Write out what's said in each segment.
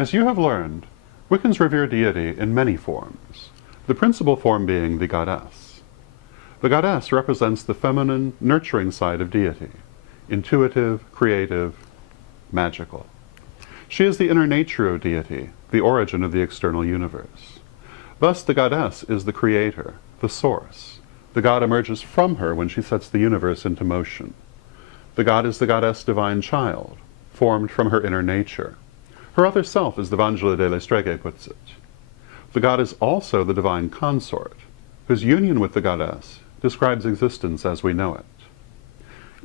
As you have learned, Wiccans revere deity in many forms, the principal form being the goddess. The goddess represents the feminine, nurturing side of deity, intuitive, creative, magical. She is the inner nature of deity, the origin of the external universe. Thus, the goddess is the creator, the source. The god emerges from her when she sets the universe into motion. The god is the goddess divine child, formed from her inner nature. Her other self, as the Vangelo delle Streghe puts it. The god is also the divine consort, whose union with the goddess describes existence as we know it.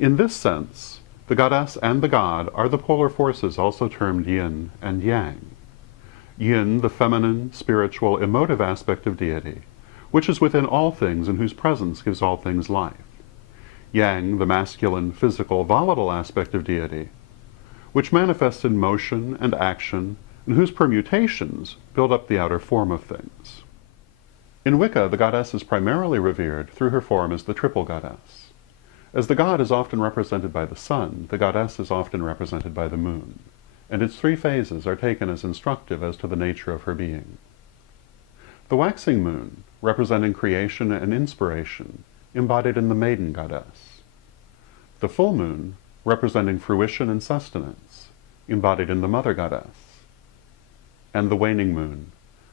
In this sense, the goddess and the god are the polar forces also termed yin and yang. Yin, the feminine, spiritual, emotive aspect of deity, which is within all things and whose presence gives all things life. Yang, the masculine, physical, volatile aspect of deity, which manifests in motion and action, and whose permutations build up the outer form of things. In Wicca, the goddess is primarily revered through her form as the triple goddess. As the god is often represented by the sun, the goddess is often represented by the moon, and its three phases are taken as instructive as to the nature of her being. The waxing moon, representing creation and inspiration, embodied in the maiden goddess. The full moon, representing fruition and sustenance, embodied in the mother goddess. And the waning moon,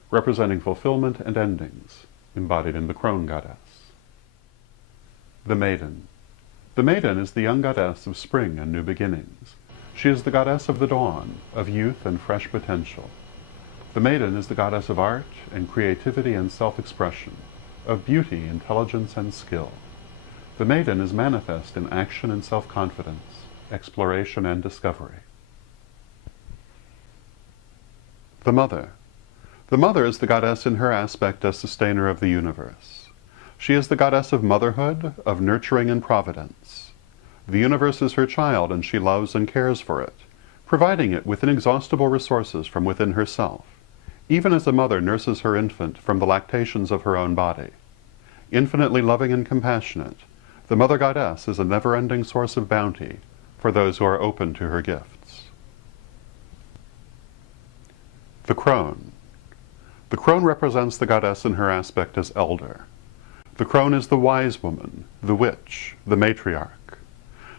representing fulfillment and endings, embodied in the crone goddess. The maiden. The maiden is the young goddess of spring and new beginnings. She is the goddess of the dawn, of youth and fresh potential. The maiden is the goddess of art and creativity and self-expression, of beauty, intelligence, and skill. The maiden is manifest in action and self-confidence, exploration and discovery. The mother. The mother is the goddess in her aspect as sustainer of the universe. She is the goddess of motherhood, of nurturing and providence. The universe is her child, and she loves and cares for it, providing it with inexhaustible resources from within herself, even as a mother nurses her infant from the lactations of her own body. Infinitely loving and compassionate, the Mother Goddess is a never-ending source of bounty for those who are open to her gifts. The crone. The crone represents the goddess in her aspect as elder. The crone is the wise woman, the witch, the matriarch.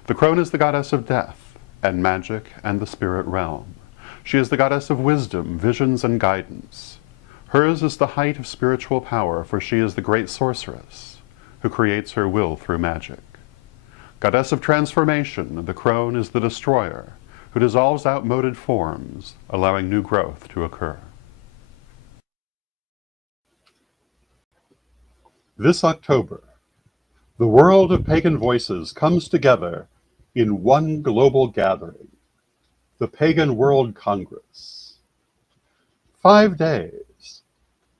The crone is the goddess of death, and magic, and the spirit realm. She is the goddess of wisdom, visions, and guidance. Hers is the height of spiritual power, for she is the great sorceress, who creates her will through magic. Goddess of transformation, the crone is the destroyer, who dissolves outmoded forms, allowing new growth to occur. This October, the world of pagan voices comes together in one global gathering, the Pagan World Congress. 5 days,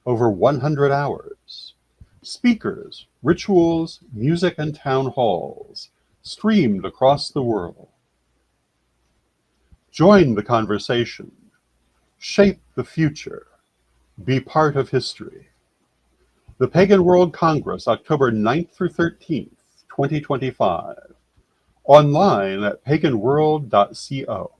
over 100 hours, speakers, rituals, music, and town halls streamed across the world. Join the conversation, shape the future, be part of history. The Pagan World Congress, October 9th through 13th, 2025. Online at paganworld.co.